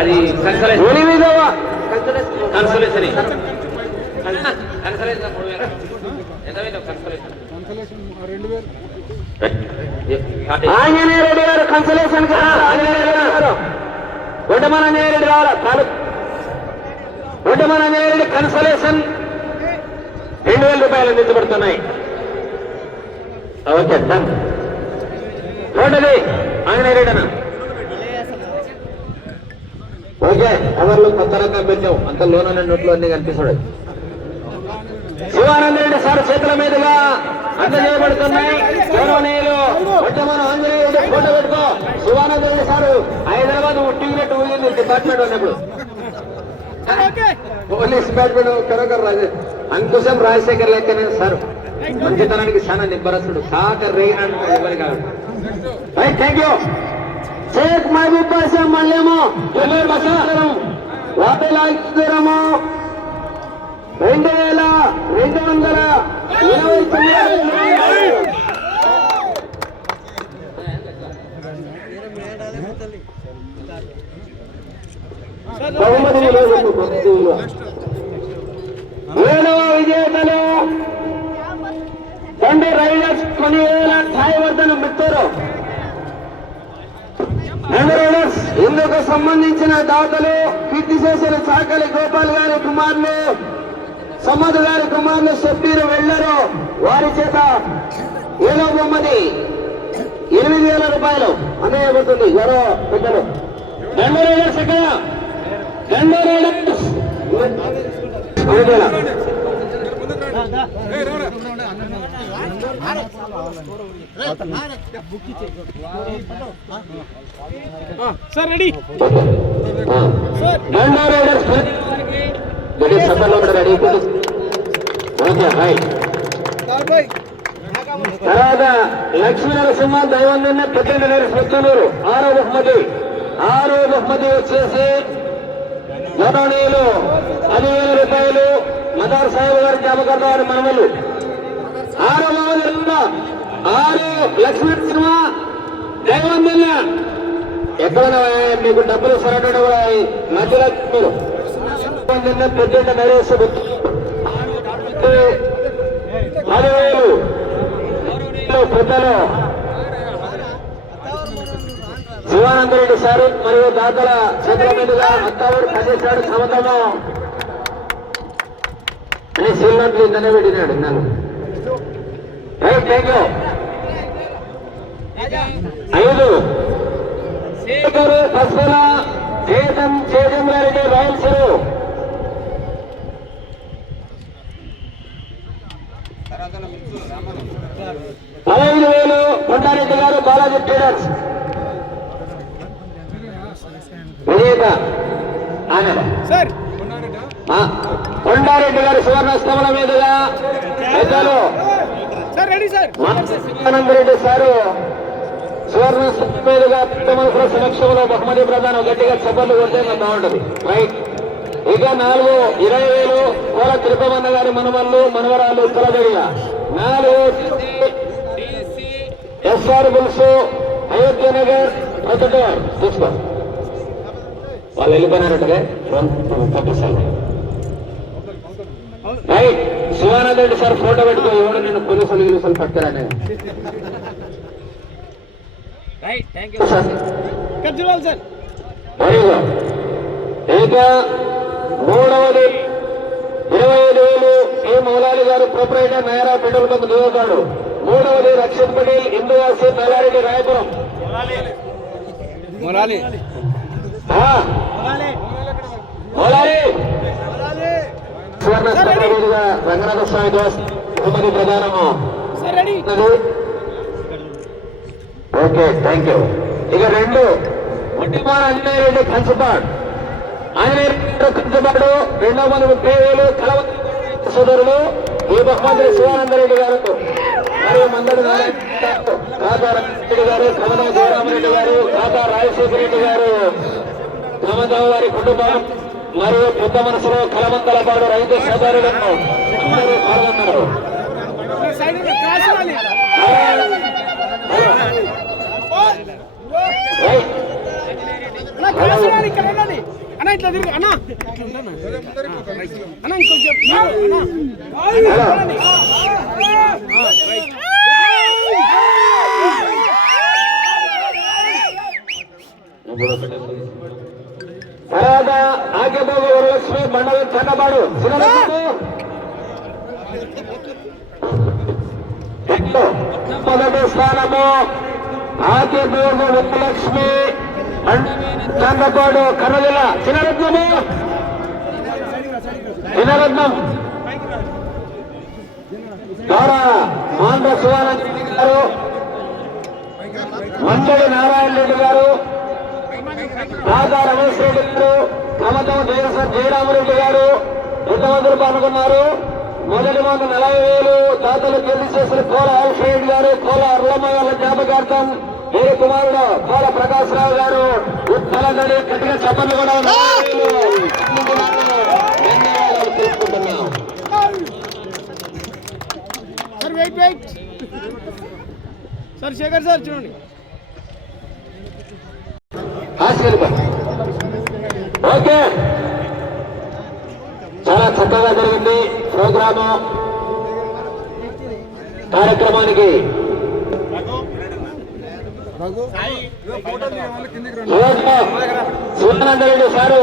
అది కన్సలేషన్ ఆంజనేయ రెడ్డి గారు కన్సలేషన్కి రావాలి. ఆంజనేయ రెడ్డి గారు? ఒడ్డమన ఆంజనేయ రెడ్డి రావాలి కాదు. ఒడ్డమన ఆంజనేయ రెడ్డి కన్సలేషన్ రెండు వేల రూపాయలు అందించబడుతున్నాయి. ఓకే డన్ రెండోది ఆంజనేయ రెడ్డి అన్న ఓకే కవర్లు కొత్త రకం పెట్టావు. అంత లోన నోట్లో అన్ని కనిపిస్తాడు శివానంద రెడ్డి సార్ చేతుల మీదుగా అందజేయబడుతున్నాయి గౌరవనీయులు ఒట్టమన ఆంజనేయ ఫోటో పెట్టుకో. శివానంద రెడ్డి సార్ హైదరాబాద్ టీవీ ఊగింది డిపార్ట్మెంట్ ఉన్నప్పుడు పోలీస్ డిపార్ట్మెంట్ కరకర్ రాజే. అంకుశం రాజశేఖర్ లెక్కనే సార్. మంచితనానికి చాలా నిబ్బరస్తుడు. సాకర్ రేగినాడు ఎవరి కాదు. థ్యాంక్ యూ షేక్ మహబూబ్ బాషా మళ్ళేమో యాభై లాక్స్ వాపేలాము రెండు వేల రెండు వందల ఇరవై తొమ్మిది ఏడవ విజేతలు రెండు రైడర్స్ కొన్ని వేల ఛాయవర్ధన మిత్రులు ఇందుకు సంబంధించిన దాతలు కీర్తి చేసిన చాకలి గోపాల్ గారి కుమారులు సమ్మద్ గారి కుమారులు షబ్బీరు వెళ్ళరు. వారి చేత ఏడవ బొమ్మది ఎనిమిది వేల రూపాయలు అనేయబడుతుంది. గౌరవ పెద్దలు రెండు రైడర్స్ ఇక్కడ సార్ రెడీ రెండో తర్వాత లక్ష్మీ నరసింహ దైవందన్న పెద్ద నరసింహనూరు ఆరో బహుమతి ఆరో బహుమతి వచ్చేసి గౌరవనీయులు పదివేల రూపాయలు మదార్ సాహెబ్ గారి జ్ఞాపకార్థం వారి మనవలు ఆరు లక్ష్మణ్ నరసింహ దైవందన్న మీకు డబ్బులు సరటం మధ్యలో మీరు. నిన్న పెద్ద నరేష్ పదివేలు పెద్దలు శివానందరెడ్డి సారు మరియు దాతల చేతుల మీదుగా పనిచేశాడు సమతము అని శ్రీమంతులు ఇందనే పెట్టినాడు నన్ను. ఐదు పసుల చేతం చేజం గారికి రాయలసీరు పదహైదు వేలు కొండారెడ్డి గారు బాలాజీ ట్రేడర్స్. విజేత. సార్. కొండారెడ్డి గారు సువర్ణ స్తమల మీదుగా. పెద్దలు ఆనందరెడ్డి సారు సువర్ణ స్తమల మీదుగా సమక్షంలో బహుమతి ప్రధానం గట్టిగా చప్పట్లు కొడితే నాకు బాగుంటది. రైట్ ఇక నాలుగు ఇరవై వేలు కోల తిరుపమన్న గారి మనవళ్ళు మనవరాలు తలదడిగా నాలుగు ఎస్ఆర్ బుల్స్ అయోధ్య నగర్ ప్రొద్దుటూరు. తీసుకో. వాళ్ళు వెళ్ళిపోయినారంటే పంపిస్తాను right Shivananda Reddy sir photo పెట్టుకో ఎవడు నిన్ను పోలీసులు గిలీసులు పట్టారని. Right thank you sir. ఖర్చురాలు sir. Very good ఇక మూడవది ఇరవై ఐదు వేలు ఏ మౌలాలి గారు ప్రొపరేటర్ నయరా పెట్రోల్ బంక్ నియోజకాడు మూడవది రక్షిత్ పటేల్ ఇందువాసి నల్లారెడ్డి రాయపురం. మొరాలి ఆ, మౌలాలి! మీదుగా రంగనాథ స్వామి దోస్ బహుమతి ఉన్నది. Okay thank you. ఇక రెండు ఒంటిమాన ఆంజనేయ రెడ్డి కంచుపాడు ఆంజనేయ కంచుపాడు రెండో మంది ముప్పై వేలు కలవ సోదరులు. ఈ బహుమతి శివానందరెడ్డి గారు. మరియు మందడు ఖాతా రెడ్డి గారు కమల జయరామరెడ్డి గారు ఖాతా రాజశేఖర రెడ్డి గారు. రామదేవ వారి కుటుంబం. మరియు పెద్ద మనసులో కలమందలపాడు రైతు సోదరులను అందరూ పాల్గొన్నారు. ఇట్లా తిరుగు. ఇంకొంచెం అన్న. మండలం చెన్నబాడు చిన్నబాబు. ఎట్టు మొదటి స్థానము. ఆగ్యభోగ వరలక్ష్మి చంద్రపాడు కర్రజిల్ల చిన్నరత్నము చిన్నరత్నం ద్వారా ఆంధ్ర శివానంద గారు. మండలి నారాయణ రెడ్డి గారు. రాజా రమేష్ రెడ్డి గారు. జయస- జయరామరెడ్డి గారు ఎంతమంది పాల్గొన్నారు. మొదటి మంది నలభై వేలు దాతలు పెళ్ళి చేసిన కోల ఆల్ఫ్రెడ్ గారు కోల అర్లమ్మ వాళ్ళ జ్ఞాపకార్థం వీరి కుమారుడు కోల ప్రకాశ్ రావు గారు ఉత్తర నడి గట్టిగా చెప్పండి కూడా ధన్యవాదాలు sir wait wait. Sir Shekhar sir చూడండి. ఆశీర్వాద్ ఓకే. చాలా చక్కగా జరిగింది ప్రోగ్రాము. కార్యక్రమానికి. శివానంద రెడ్డి సారు.